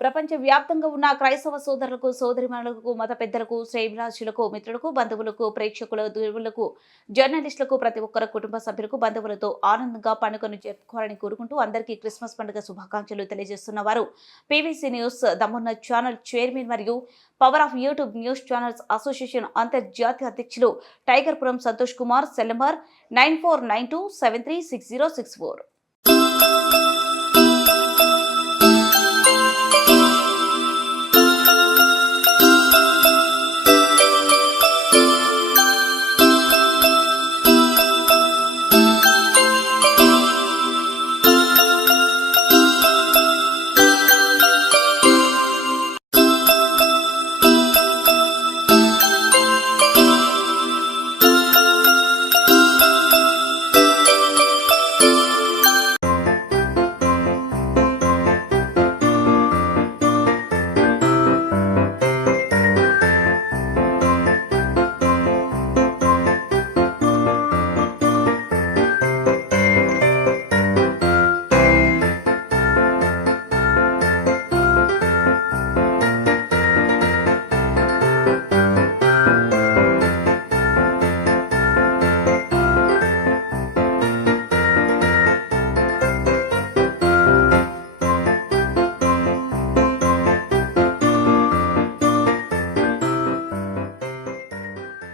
ప్రపంచ వ్యాప్తంగా ఉన్న క్రైస్తవ సోదరులకు, సోదరిమణులకు, మత పెద్దలకు, శ్రేయోభిలాషులకు, మిత్రులకు, బంధువులకు, ప్రేక్షకులకు, దేవుళ్లకు, జర్నలిస్టులకు, ప్రతి ఒక్కరి కుటుంబ సభ్యులకు, బంధువులతో ఆనందంగా పండుగను జరుపుకోవాలని కోరుకుంటూ అందరికీ క్రిస్మస్ పండుగ శుభాకాంక్షలు తెలియజేస్తున్న వారు పీవీసీ న్యూస్ దమ్మున్న ఛానల్ చైర్మన్ మరియు power of YouTube news channels association అంతర్జాతీయ అధ్యక్షులు టైగర్పురం సంతోష్ కుమార్ సెల్ నంబర్ 9492736064.